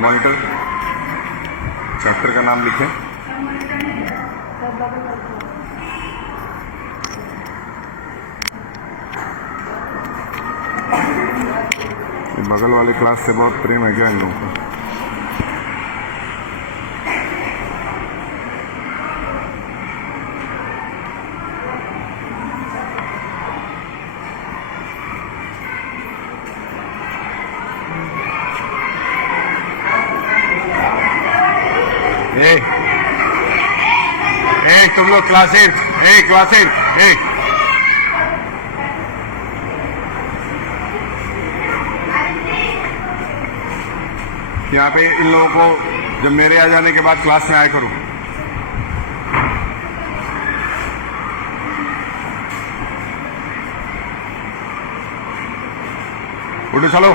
Monitor chapter का नाम लिखें। बगल वाले क्लास से बहुत प्रेम है क्या इन लोगों को? तुम लोग क्लास 8 यहाँ पे इन लोगों को जब मेरे आ जाने के बाद क्लास में आया करो। उठो चलो।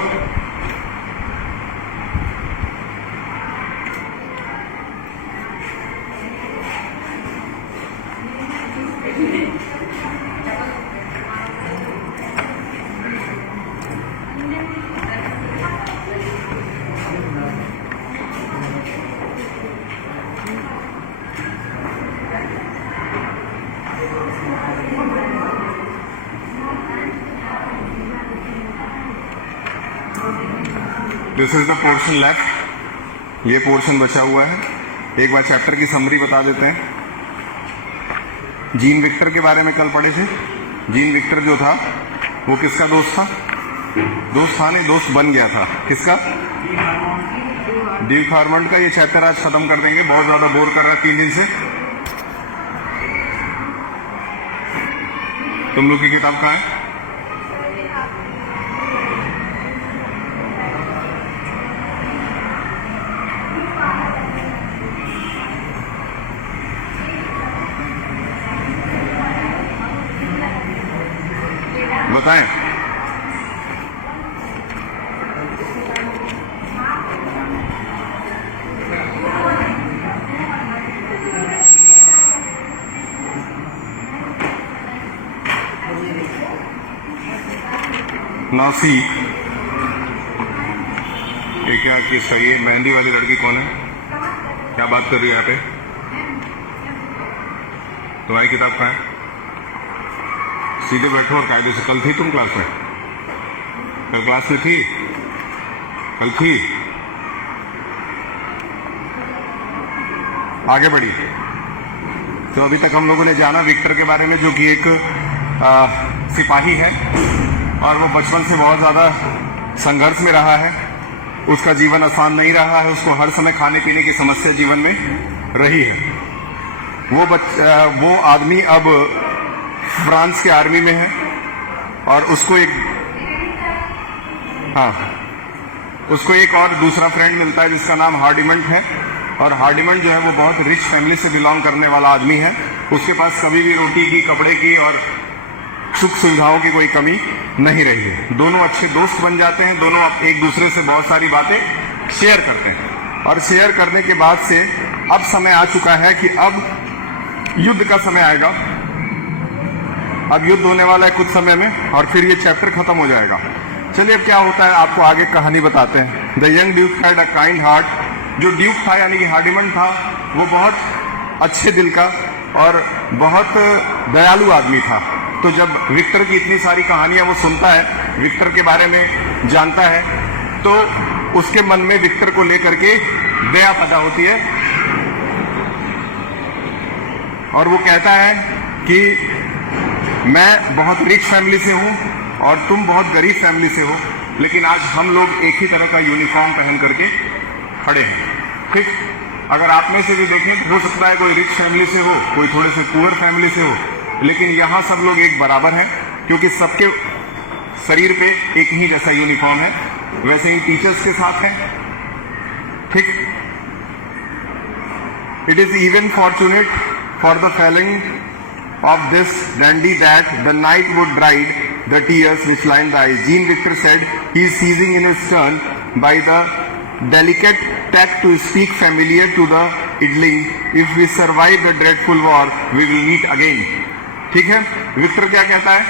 This is the portion left. ये पोर्शन बचा हुआ है। एक बार चैप्टर की समरी बता देते हैं। जीन विक्टर के बारे में कल पढ़े थे। जीन विक्टर जो था वो किसका दोस्त था? दोस्त था नहीं, दोस्त बन गया था। किसका? ड्यूक हार्मंड का। ये चैप्टर आज खत्म कर देंगे, बहुत ज्यादा बोर कर रहा है 3 दिन से। तुम लोग की किताब कहाँ है? बताएं। नाउ सी, ये क्या किसका? ये मेहंदी वाली लड़की कौन है? क्या बात कर रही है यहाँ पे? तुम्हारी किताब कहाँ है? सीधे बैठो और कायदे से। कल थी तुम क्लास में? कल क्लास में थी? कल थी? आगे बढ़ी। तो अभी तक हम लोगों ने जाना विक्टर के बारे में, जो कि एक सिपाही है और वो बचपन से बहुत ज्यादा संघर्ष में रहा है। उसका जीवन आसान नहीं रहा है। उसको हर समय खाने पीने की समस्या जीवन में रही है। वो आदमी अब फ्रांस के आर्मी में है और उसको एक और दूसरा फ्रेंड मिलता है जिसका नाम हार्डिमंड है। और हार्डिमंड जो है वो बहुत रिच फैमिली से बिलोंग करने वाला आदमी है। उसके पास कभी भी रोटी की, कपड़े की और सुख सुविधाओं की कोई कमी नहीं रही है। दोनों अच्छे दोस्त बन जाते हैं। दोनों एक दूसरे से बहुत सारी बातें शेयर करते हैं और शेयर करने के बाद से अब समय आ चुका है कि अब युद्ध का समय आएगा। अब युद्ध होने वाला है कुछ समय में और फिर ये चैप्टर खत्म हो जाएगा। चलिए अब क्या होता है आपको आगे कहानी बताते हैं। The young Duke had a kind heart. जो ड्यूक था यानी कि हार्डिमंड था, वो बहुत अच्छे दिल का और बहुत दयालु आदमी था। तो जब विक्टर की इतनी सारी कहानियां वो सुनता है, विक्टर के बारे में जानता है, तो उसके मन में विक्टर को लेकर के दया पैदा होती है और वो कहता है कि मैं बहुत रिच फैमिली से हूं और तुम बहुत गरीब फैमिली से हो, लेकिन आज हम लोग एक ही तरह का यूनिफॉर्म पहन करके खड़े हैं। ठीक? अगर आप में से भी देखें तो हो सकता है कोई रिच फैमिली से हो, कोई थोड़े से पुअर फैमिली से हो, लेकिन यहां सब लोग एक बराबर हैं क्योंकि सबके शरीर पे एक ही जैसा यूनिफॉर्म है। वैसे ही टीचर्स के साथ है। ठीक? It is even fortunate for the failing of this dandy that the night would dried the tears which lined the eyes. Jean Victor said he is seizing in his turn by the delicate tact to speak familiar to the idling. If we survive the dreadful war, we will meet again. ठीक है? Victor क्या कहता है?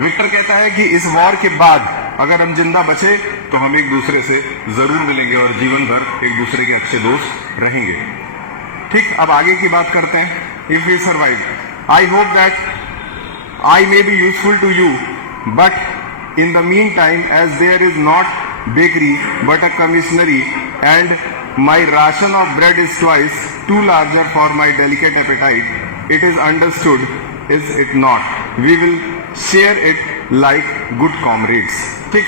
Victor कहता है कि इस war के बाद अगर हम जिंदा बचे तो हम एक दूसरे से जरूर मिलेंगे और जीवन भर एक दूसरे के अच्छे दोस्त रहेंगे। ठीक, अब आगे की बात करते हैं। If you survive, I hope that I may be useful to you, but in the meantime as there is not bakery but a commissary and my ration of bread is twice too larger for my delicate appetite, it is understood, is it not? We will share it like good comrades. ठीक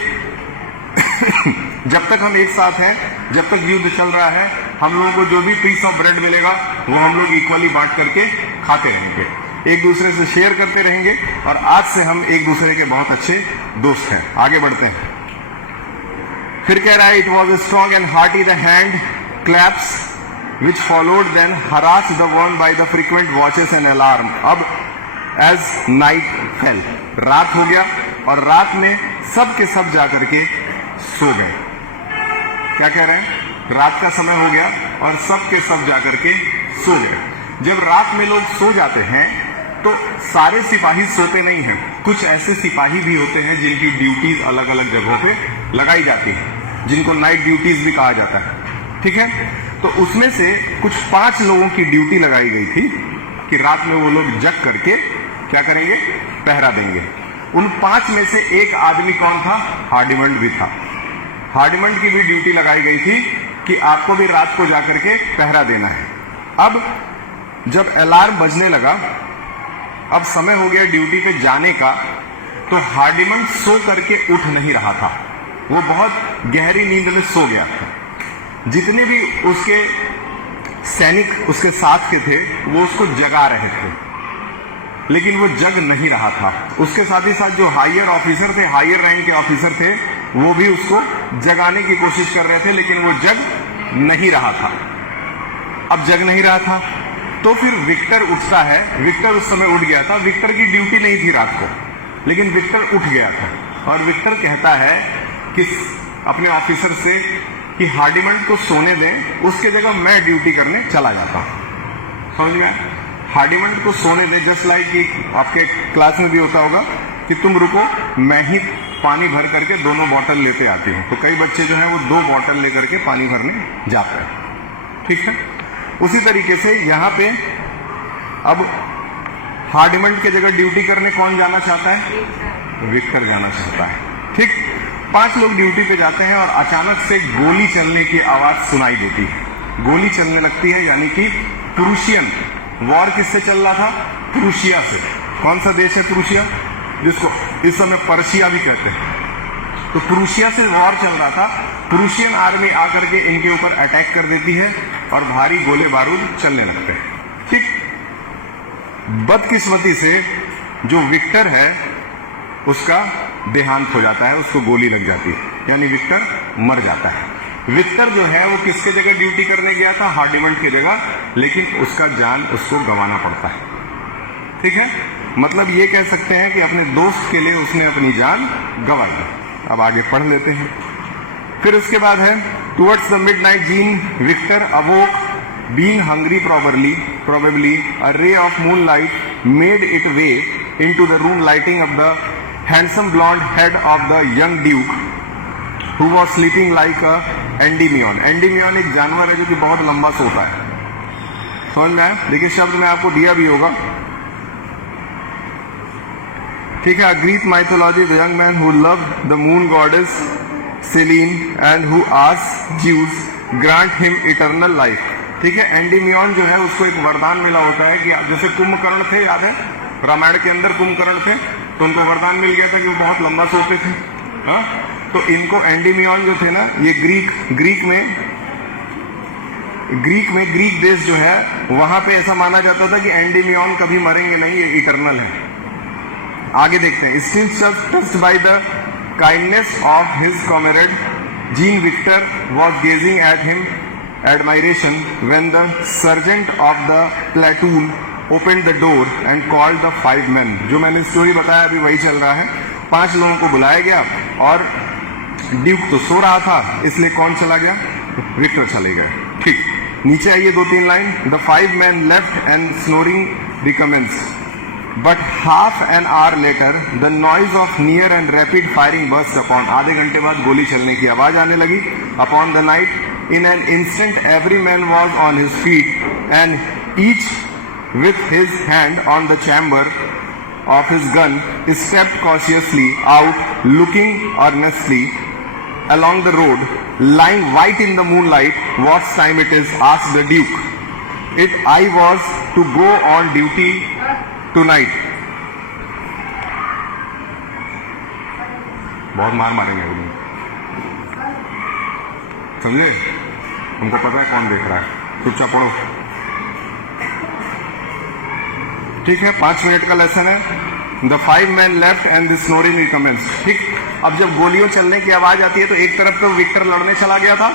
जब तक हम एक साथ हैं, जब तक युद्ध चल रहा है, हम लोगों को जो भी पीस ऑफ ब्रेड मिलेगा वो हम लोग इक्वली बांट करके खाते रहेंगे, एक दूसरे से शेयर करते रहेंगे और आज से हम एक दूसरे के बहुत अच्छे दोस्त हैं। आगे बढ़ते हैं। फिर कह रहा है, it was strong and hearty the hand claps which followed then harass the one by the frequent watches and alarm. अब एज नाइट फेल, रात हो गया और रात में सब के सब जाकर के सो गए। क्या कह रहे हैं? रात का समय हो गया और सब के सब जाकर के सो गए। जब रात में लोग सो जाते हैं तो सारे सिपाही सोते नहीं हैं, कुछ ऐसे सिपाही भी होते हैं जिनकी ड्यूटीज अलग अलग जगहों पे लगाई जाती है, जिनको नाइट ड्यूटीज भी कहा जाता है। ठीक है, तो उसमें से कुछ 5 लोगों की ड्यूटी लगाई गई थी कि रात में वो लोग जग करके क्या करेंगे? पहरा देंगे। उन 5 में से एक आदमी कौन था? हार्डिमंड भी था। हार्डिमंड की भी ड्यूटी लगाई गई थी कि आपको भी रात को जाकर के पहरा देना है। अब जब अलार्म बजने लगा, अब समय हो गया ड्यूटी पे जाने का, तो हार्डिमंड सो करके उठ नहीं रहा था, वो बहुत गहरी नींद में सो गया था। जितने भी उसके सैनिक उसके साथ के थे वो उसको जगा रहे थे, लेकिन वो जग नहीं रहा था। उसके साथ ही साथ जो हायर ऑफिसर थे, हायर रैंक के ऑफिसर थे, वो भी उसको जगाने की कोशिश कर रहे थे, लेकिन वो जग नहीं रहा था। अब जग नहीं रहा था तो फिर विक्टर उठता है। विक्टर उस समय उठ गया था, विक्टर की ड्यूटी नहीं थी रात को, लेकिन विक्टर उठ गया था और विक्टर कहता है कि अपने ऑफिसर से कि हार्डिमंड को सोने दें, उसके जगह मैं ड्यूटी करने चला जाता हूं। समझ में आया? हार्डिमंड को सोने दें, जस्ट लाइक कि आपके क्लास में भी होता होगा कि तुम रुको, मैं ही पानी भर करके दोनों बोतल लेते आती हूँ। तो कई बच्चे जो है वो 2 बोतल लेकर के पानी भरने जाते हैं। ठीक है, उसी तरीके से यहाँ पे अब हार्डिमंड के जगह ड्यूटी करने कौन जाना चाहता है? विक्टर जाना चाहता है। ठीक, 5 लोग ड्यूटी पे जाते हैं और अचानक से गोली चलने की आवाज सुनाई देती है। गोली चलने लगती है, यानी कि प्रूशियन वॉर किससे चल रहा था? प्रूशिया से। कौन सा देश है प्रूशिया? जिसको इस समय पर्शिया भी कहते हैं। तो प्रूशिया से वॉर चल रहा था। प्रूशियन आर्मी आकर के इनके ऊपर अटैक कर देती है और भारी गोले बारूद चलने लगते हैं। ठीक, बदकिस्मती से जो विक्टर है उसका देहांत हो जाता है, उसको गोली लग जाती है, यानी विक्टर मर जाता है। विक्टर जो है वो किसके जगह ड्यूटी करने गया था? हार्डिमंड की जगह, लेकिन उसका जान उसको गंवाना पड़ता है। ठीक है, मतलब ये कह सकते हैं कि अपने दोस्त के लिए उसने अपनी जान गंवाई। अब आगे पढ़ लेते हैं। फिर उसके बाद है, towards the midnight Jean Victor awoke, being hungry probably a ray of moonlight made its way into the room, lighting up the handsome blonde head of the young duke who was sleeping like a endymion. endymion एक जानवर है जो कि बहुत लंबा सोता है। समझ में आया? देखिए शब्द में आपको दिया भी होगा। ठीक है, Greek mythology, the young man who loved the moon goddess Selene and who asked Zeus grant him eternal life. ठीक है, एंडीमियन जो है उसको एक वरदान मिला होता है कि जैसे कुंभकर्ण थे, याद है रामायण के अंदर कुंभकर्ण थे, तो उनको वरदान मिल गया था कि वो बहुत लंबा सोते थे। हाँ, तो इनको एंडीमियन जो थे ना, ये ग्रीक देश जो है वहां पे ऐसा माना जाता था कि एंडीमियन कभी मरेंगे नहीं, ये इटर्नल है। आगे देखते हैं। Still touched by the kindness of his comrade, Jean Victor was gazing at him admiration when the sergeant of the platoon opened the door and called the 5 men. जो मैंने स्टोरी बताया अभी वही चल रहा है। 5 लोगों को बुलाया गया और ड्यूक तो सो रहा था, इसलिए कौन चला गया? विक्टर चले गए। ठीक, नीचे आइए 2-3 line. The 5 men left and snoring recommenced. But half an hour later, the noise of near and rapid firing burst upon. आधे घंटे बाद गोली चलने की आवाज आने लगी. Upon the night, in an instant, every man was on his feet, and each with his hand on the chamber of his gun stepped cautiously out, looking earnestly along the road, lying white in the moonlight. What time it is? Asked the Duke. I was to go on duty tonight. बहुत मार मारेंगे अभी, समझे? हमको पता है कौन देख रहा है. चुपचाप पढ़ो, ठीक है? 5 मिनट का लेसन है. The 5 men left and the snoring recommenced. ठीक. अब जब गोलियों चलने की आवाज आती है तो एक तरफ तो विक्टर लड़ने चला गया था.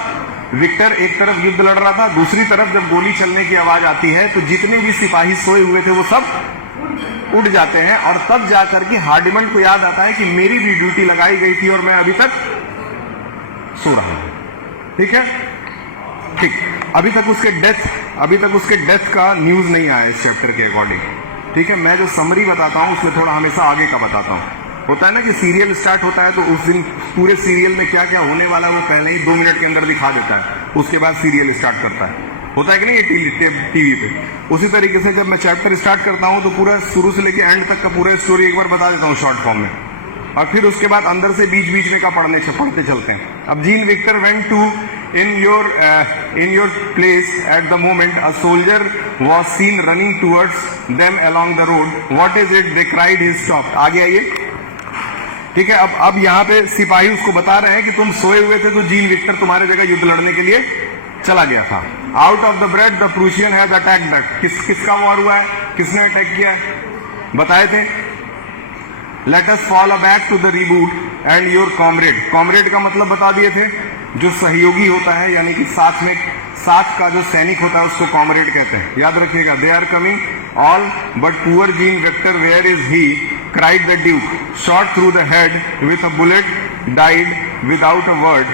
विक्टर एक तरफ युद्ध लड़ रहा था, दूसरी तरफ जब गोली चलने की आवाज आती है तो जितने भी सिपाही सोए हुए थे वो सब उठ जाते हैं. और तब जाकर के हार्डिमन को याद आता है कि मेरी भी ड्यूटी लगाई गई थी और मैं अभी तक सो रहा हूं. ठीक है, ठीक. अभी तक उसके डेथ का न्यूज नहीं आया इस चैप्टर के अकॉर्डिंग. ठीक है, मैं जो समरी बताता हूं उसमें थोड़ा हमेशा आगे का बताता हूं. होता है ना कि सीरियल स्टार्ट होता है तो उस दिन पूरे सीरियल में क्या क्या होने वाला है वो पहले ही 2 मिनट के अंदर दिखा देता है, उसके बाद सीरियल स्टार्ट करता है. होता है कि नहीं ये टीवी पे. उसी तरीके से जब मैं चैप्टर स्टार्ट करता हूं तो पूरा शुरू से लेके एंड तक का पूरा स्टोरी एक बार बता देता हूं शॉर्ट फॉर्म में, और फिर उसके बाद अंदर से बीच बीच में का पढ़ते चलते हैं. अब Jean Victor went to in your place at the moment a soldier was seen running towards them along the road. What is it? They cried. He stopped. आगे आइए. ठीक है, अब यहाँ पे सिपाही उसको बता रहे हैं कि तुम सोए हुए थे तो जीन विक्टर तुम्हारे जगह युद्ध लड़ने के लिए चला गया था. Out of the bread the Prussian has attacked. किसका वॉर हुआ है? किसने अटैक किया है? बताए थे. Let us follow back to the reboot and your comrade. Comrade का मतलब बता दिए थे, जो सहयोगी होता है, यानी कि साथ का जो सैनिक होता है उसको कॉमरेड कहते हैं. याद रखिएगा. They are coming all but poor Jean Victor where is he? Cried the duke. Shot through the head with a bullet, died without a word.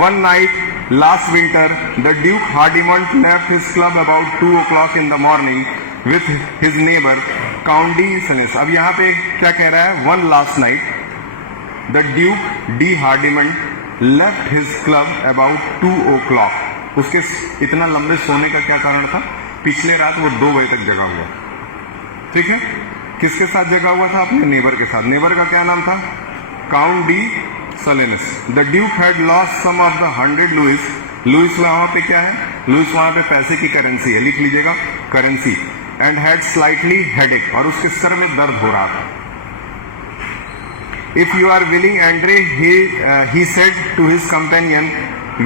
One night last winter the duke Hardimond left his club about 2 o'clock in the morning with his neighbor Count D. Senes. अब यहाँ पे क्या कह रहा है? One last night the Duke D. Hardimont left his club about 2 o'clock. उसके इतना लंबे सोने का क्या कारण था? पिछले रात वो 2 बजे तक जगा हुआ. ठीक है, किसके साथ जगा हुआ था? अपने नेबर के साथ. नेबर का क्या नाम था? Count de Salenes. The duke had lost some of the 100 louis. Louis वहां पे क्या है? लुइस वहां पे पैसे की करेंसी है, लिख लीजिएगा, currency. And had slightly headache. और उसके सर में दर्द हो रहा था. If you are willing, Andre, he said to his companion,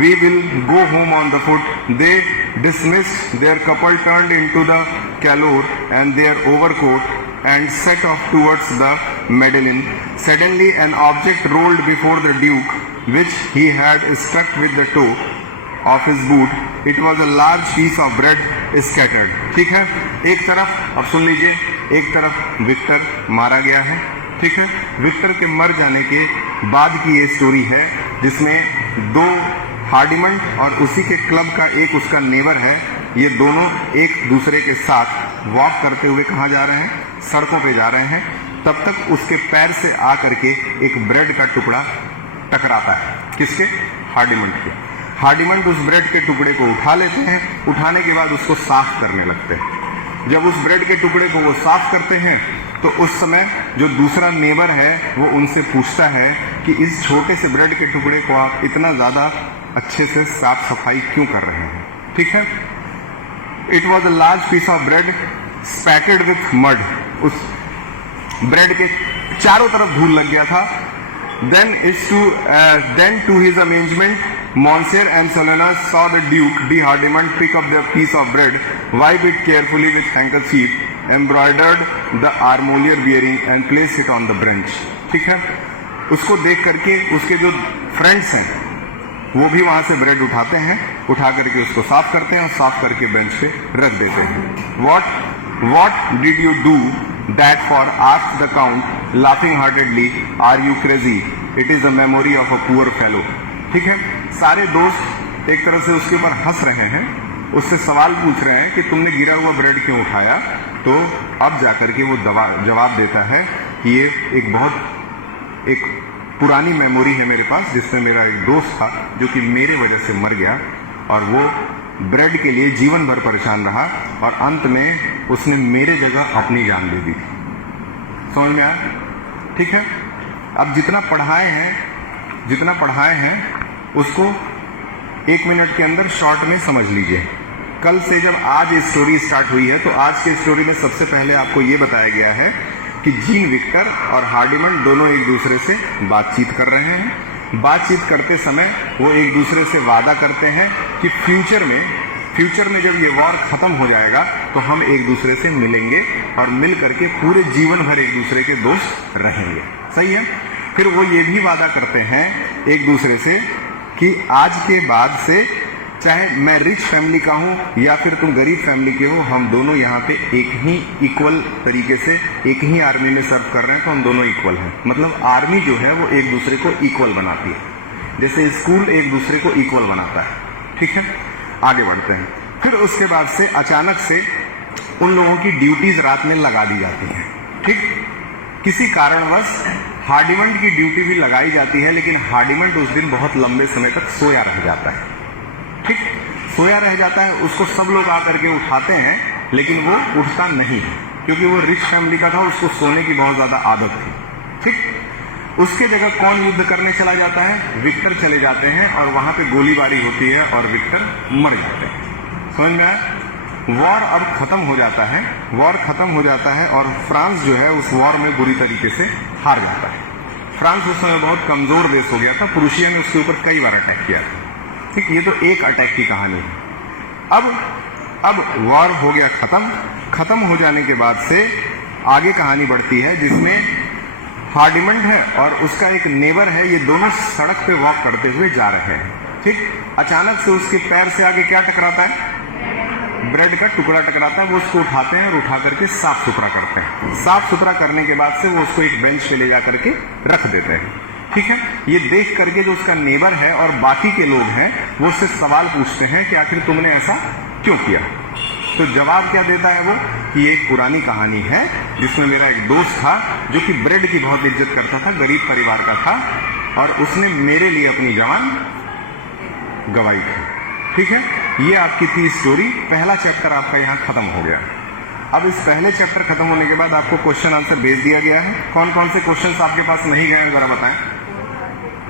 we will go home on the foot. They dismissed their couple, turned into the caloor and their overcoat, and set off towards the Medellin. Suddenly, an object rolled before the Duke, which he had struck with the toe of his boot. It was a large piece of bread scattered. ठीक है, एक तरफ, अब सुन लीजिए, एक तरफ Victor मारा गया है. ठीक है, विक्टर के मर जाने के बाद की ये स्टोरी है जिसमें 2 हार्डिमंड और उसी के क्लब का एक उसका नेबर है. ये दोनों एक दूसरे के साथ वॉक करते हुए कहाँ जा रहे हैं? सड़कों पे जा रहे हैं. तब तक उसके पैर से आकर के एक ब्रेड का टुकड़ा टकराता है. किसके? हार्डिमंड के. हार्डिमंड उस ब्रेड के टुकड़े को उठा लेते हैं. उठाने के बाद उसको साफ करने लगते हैं. जब उस ब्रेड के टुकड़े को वो साफ करते हैं तो उस समय जो दूसरा नेबर है वो उनसे पूछता है कि इस छोटे से ब्रेड के टुकड़े को आप इतना ज्यादा अच्छे से साफ सफाई क्यों कर रहे हैं? ठीक है. It was a large piece of bread spattered with mud. उस ब्रेड के चारों तरफ धूल लग गया था. Then to his amazement, Monsieur and Solenas saw the Duke D. Hardimont pick up the piece of bread, wipe it carefully with handkerchief, embroidered the armorial bearing, and place it on the bench. ठीक है, उसको देख करके उसके जो friends हैं वो भी वहां से ब्रेड उठाते हैं, उठा करके उसको साफ करते हैं और साफ करके बेंच पे रख देते हैं. What did you do that for? asked the Count, laughing heartedly. Are you crazy? It is a memory of a poor fellow. ठीक है, सारे दोस्त एक तरह से उसके ऊपर हंस रहे हैं उससे सवाल पूछ रहे हैं कि तुमने गिरा हुआ ब्रेड क्यों उठाया। तो अब जाकर के वो जवाब देता है कि ये एक पुरानी मेमोरी है मेरे पास, जिसमें मेरा एक दोस्त था जो कि मेरे वजह से मर गया और वो ब्रेड के लिए जीवन भर परेशान रहा और अंत में उसने मेरे जगह अपनी जान दे दी। समझ में आया? ठीक है। अब जितना पढ़ाए हैं उसको 1 मिनट के अंदर शॉर्ट में समझ लीजिए। कल से जब आज स्टोरी स्टार्ट हुई है तो आज की स्टोरी में सबसे पहले आपको ये बताया गया है कि जीन विक्टर और हार्डिमन दोनों एक दूसरे से बातचीत कर रहे हैं। बातचीत करते समय वो एक दूसरे से वादा करते हैं कि फ्यूचर में जब ये वॉर खत्म हो जाएगा तो हम एक दूसरे से मिलेंगे और मिल करके पूरे जीवन भर एक दूसरे के दोस्त रहेंगे। सही है। फिर वो ये भी वादा करते हैं एक दूसरे से कि आज के बाद से चाहे मैं रिच फैमिली का हूं या फिर तुम गरीब फैमिली के हो, हम दोनों यहाँ पे एक ही इक्वल तरीके से एक ही आर्मी में सर्व कर रहे हैं, तो हम दोनों इक्वल हैं। मतलब आर्मी जो है वो एक दूसरे को इक्वल बनाती है, जैसे स्कूल एक दूसरे को इक्वल बनाता है। ठीक है, आगे बढ़ते हैं। फिर उसके बाद से अचानक से उन लोगों की ड्यूटीज रात में लगा दी जाती है। ठीक, किसी कारणवश हार्डिमंड की ड्यूटी भी लगाई जाती है, लेकिन हार्डिमंड उस दिन बहुत लंबे समय तक सोया रह जाता है। ठीक, सोया रह जाता है। उसको सब लोग आकर के उठाते हैं, लेकिन वो उठता नहीं है क्योंकि वो रिच फैमिली का था, उसको सोने की बहुत ज्यादा आदत थी। ठीक, उसके जगह कौन युद्ध करने चला जाता है? विक्टर चले जाते हैं और वहां पे गोलीबारी होती है और विक्टर मर जाते हैं। समझ में आया? वॉर अब खत्म हो जाता है। वॉर खत्म हो जाता है और फ्रांस जो है उस वॉर में बुरी तरीके से हार जाता है। फ्रांस उस समय बहुत कमजोर देश हो गया था। प्रूशिया ने उसके ऊपर कई बार अटैक किया था। ठीक, ये तो एक अटैक की कहानी है। अब वॉर हो गया खत्म हो जाने के बाद से आगे कहानी बढ़ती है, जिसमें हार्डिमंड है और उसका एक नेबर है। ये दोनों सड़क पे वॉक करते हुए जा रहे हैं। ठीक, अचानक से उसके पैर से आगे क्या टकराता है? ब्रेड का टुकड़ा टकराता है। वो उसको उठाते हैं और उठा करके साफ सुथरा करते हैं। साफ सुथरा करने के बाद से वो उसको एक बेंच पे ले जा करके रख देते हैं। ठीक है, ये देख करके जो उसका नेबर है और बाकी के लोग हैं वो उससे सवाल पूछते हैं कि आखिर तुमने ऐसा क्यों किया। तो जवाब क्या देता है वो कि ये एक पुरानी कहानी है जिसमें मेरा एक दोस्त था जो कि ब्रेड की बहुत इज्जत करता था, गरीब परिवार का था और उसने मेरे लिए अपनी जान गंवाई थी। ठीक है, ये आपकी थी स्टोरी। पहला चैप्टर आपका यहाँ खत्म हो गया। अब इस पहले चैप्टर खत्म होने के बाद आपको क्वेश्चन आंसर भेज दिया गया है। कौन कौन से क्वेश्चंस आपके पास नहीं गए जरा बताएं।